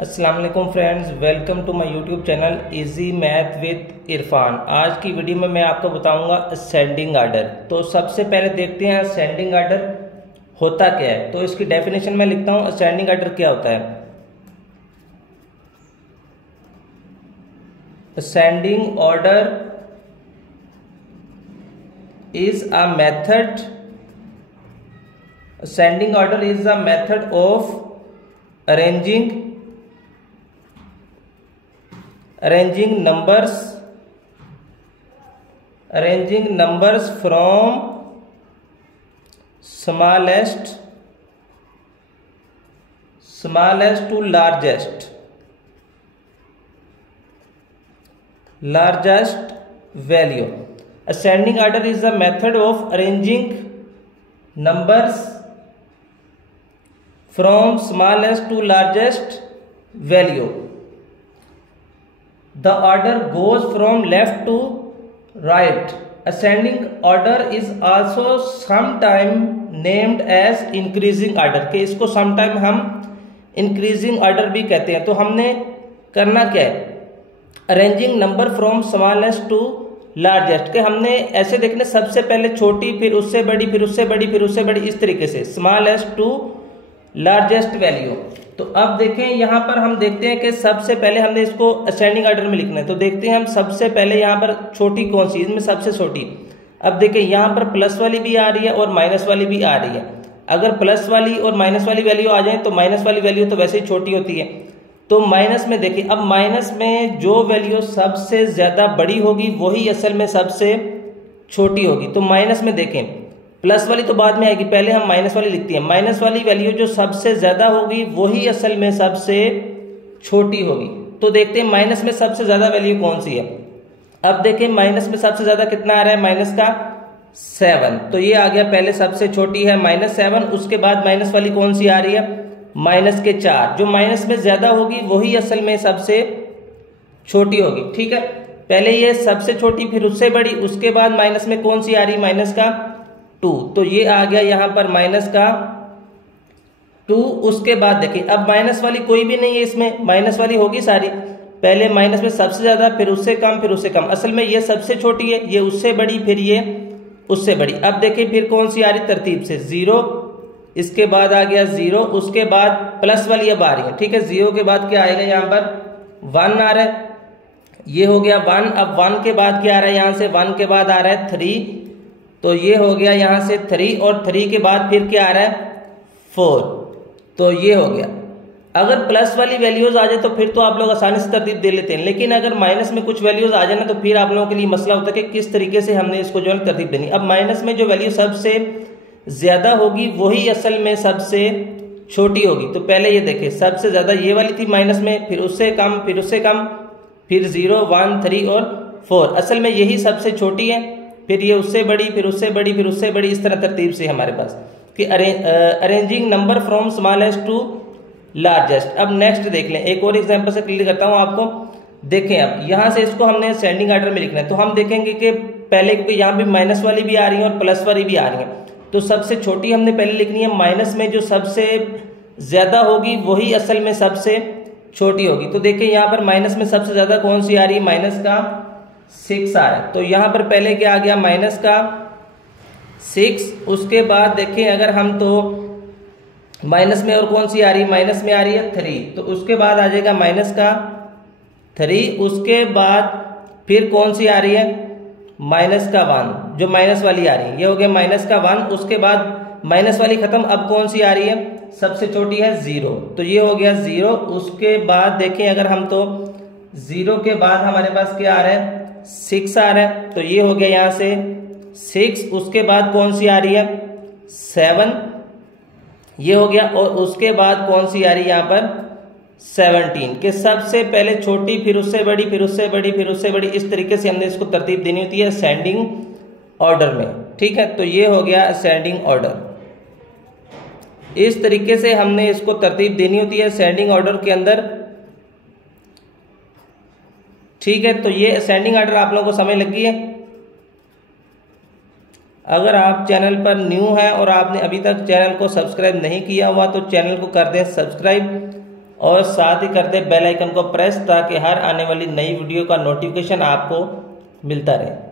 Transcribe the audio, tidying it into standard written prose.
अस्सलाम वालेकुम friends, welcome to my YouTube channel easy math with Irfan. आज की वीडियो में मैं आपको बताऊंगा असेंडिंग आर्डर। तो सबसे पहले देखते हैं असेंडिंग आर्डर होता क्या है। तो इसकी डेफिनेशन में लिखता हूं, असेंडिंग आर्डर क्या होता है। Ascending order is a method ascending order is a method of arranging numbers from smallest to largest value. Ascending order is the method of arranging numbers from smallest to largest value. The order goes from left to right. Ascending order is also sometimes named as increasing order। के इसको sometime हम increasing order भी कहते हैं। तो हमने करना क्या है, arranging number from smallest to largest, के हमने ऐसे देखने सबसे पहले छोटी, फिर उससे बड़ी, फिर उससे बड़ी, फिर उससे बड़ी, इस तरीके से स्मॉलेस्ट टू लार्जेस्ट वैल्यू। तो अब देखें यहाँ पर हम देखते हैं कि सबसे पहले हमने इसको असेंडिंग ऑर्डर में लिखना है। तो देखते हैं हम सबसे पहले यहाँ पर छोटी कौन सी, इसमें सबसे छोटी। अब देखें यहाँ पर प्लस वाली भी आ रही है और माइनस वाली भी आ रही है। अगर प्लस वाली और माइनस वाली वैल्यू आ जाए तो माइनस वाली वैल्यू तो वैसे ही छोटी होती है। तो माइनस में देखिए, अब माइनस में जो वैल्यू सबसे ज्यादा बड़ी होगी वही असल में सबसे छोटी होगी। तो माइनस में देखें, प्लस वाली तो बाद में आएगी, पहले हम माइनस वाली लिखते हैं। माइनस वाली वैल्यू जो सबसे ज्यादा होगी वही असल में सबसे छोटी होगी। तो देखते हैं माइनस में सबसे ज्यादा वैल्यू कौन सी है। अब देखें माइनस में सबसे ज्यादा कितना आ रहा है, माइनस का 7। तो ये आ गया, पहले सबसे छोटी है -7। उसके बाद माइनस वाली कौन सी आ रही है, माइनस के 4। जो माइनस में ज्यादा होगी वही असल में सबसे छोटी होगी। ठीक है, पहले ये सबसे छोटी, फिर उससे बड़ी, उसके बाद माइनस में कौन सी आ रही, माइनस का 2। तो ये आ गया यहाँ पर माइनस का 2। उसके बाद देखिए अब माइनस वाली कोई भी नहीं है इसमें, माइनस वाली होगी सारी। पहले माइनस में सबसे ज्यादा, फिर उससे कम, फिर उससे कम। असल में ये सबसे छोटी है, ये उससे बड़ी, फिर ये उससे बड़ी। अब देखिए फिर कौन सी आ रही तरतीब से, 0, इसके बाद आ गया 0, उसके बाद प्लस वाली अब आ रही है। ठीक है, 0 के बाद क्या आएगा, यहाँ पर 1 आ रहा है, ये हो गया 1। अब 1 के बाद क्या आ रहा है, यहाँ से 1 के बाद आ रहा है 3, तो ये हो गया यहाँ से 3, और 3 के बाद फिर क्या आ रहा है 4, तो ये हो गया। अगर प्लस वाली वैल्यूज आ जाए तो फिर तो आप लोग आसानी से तरतीब दे लेते हैं, लेकिन अगर माइनस में कुछ वैल्यूज आ जाए ना तो फिर आप लोगों के लिए मसला होता है कि किस तरीके से हमने इसको जो है तरतीब देनी। अब माइनस में जो वैल्यू सबसे ज्यादा होगी वही असल में सबसे छोटी होगी। तो पहले ये देखिए, सबसे ज्यादा ये वाली थी माइनस में, फिर उससे कम, फिर उससे कम, फिर 0, 1, 3 और 4। असल में यही सबसे छोटी है, फिर ये उससे बड़ी, फिर उससे बड़ी, फिर उससे बड़ी। इस तरह तरतीब से हमारे पास कि arranging number from smallest to largest. अब नेक्स्ट देख लें, एक और एग्जांपल से क्लियर करता हूं आपको। देखें अब यहां से इसको हमने असेंडिंग ऑर्डर में लिखना है। तो हम देखेंगे कि पहले, क्योंकि यहाँ भी माइनस वाली भी आ रही है और प्लस वाली भी आ रही है, तो सबसे छोटी हमने पहले लिखनी है। माइनस में जो सबसे ज्यादा होगी वही असल में सबसे छोटी होगी। तो देखिए यहाँ पर माइनस में सबसे ज्यादा कौन सी आ रही है, माइनस का 6 आ रहा है। तो यहाँ पर पहले क्या आ गया, माइनस का 6। उसके बाद देखिए अगर हम, तो माइनस में और कौन सी आ रही है, माइनस में आ रही है 3, तो उसके बाद आ जाएगा माइनस का 3। उसके बाद फिर कौन सी आ रही है, माइनस का 1, जो माइनस वाली आ रही है, ये हो गया माइनस का 1। उसके बाद माइनस वाली खत्म, अब कौन सी आ रही है, सबसे छोटी है 0, तो ये हो गया 0। उसके बाद देखें अगर हम, तो 0 के बाद हमारे पास क्या आ रहा है, 6 आ रहा है, तो ये हो गया यहाँ से 6। उसके बाद कौन सी आ रही है, 7, ये हो गया। और उसके बाद कौन सी आ रही है यहाँ पर, 17, के सबसे पहले छोटी, फिर उससे बड़ी, फिर उससे बड़ी, फिर उससे बड़ी। इस तरीके से हमने इसको तरतीब देनी होती है असेंडिंग ऑर्डर में। ठीक है, तो ये हो गया असेंडिंग ऑर्डर। इस तरीके से हमने इसको तरतीब देनी होती है असेंडिंग ऑर्डर के अंदर। ठीक है, तो ये असेंडिंग ऑर्डर आप लोगों को समझ लगी है। अगर आप चैनल पर न्यू हैं और आपने अभी तक चैनल को सब्सक्राइब नहीं किया हुआ तो चैनल को कर दें सब्सक्राइब, और साथ ही कर दे बेल आइकन को प्रेस, ताकि हर आने वाली नई वीडियो का नोटिफिकेशन आपको मिलता रहे।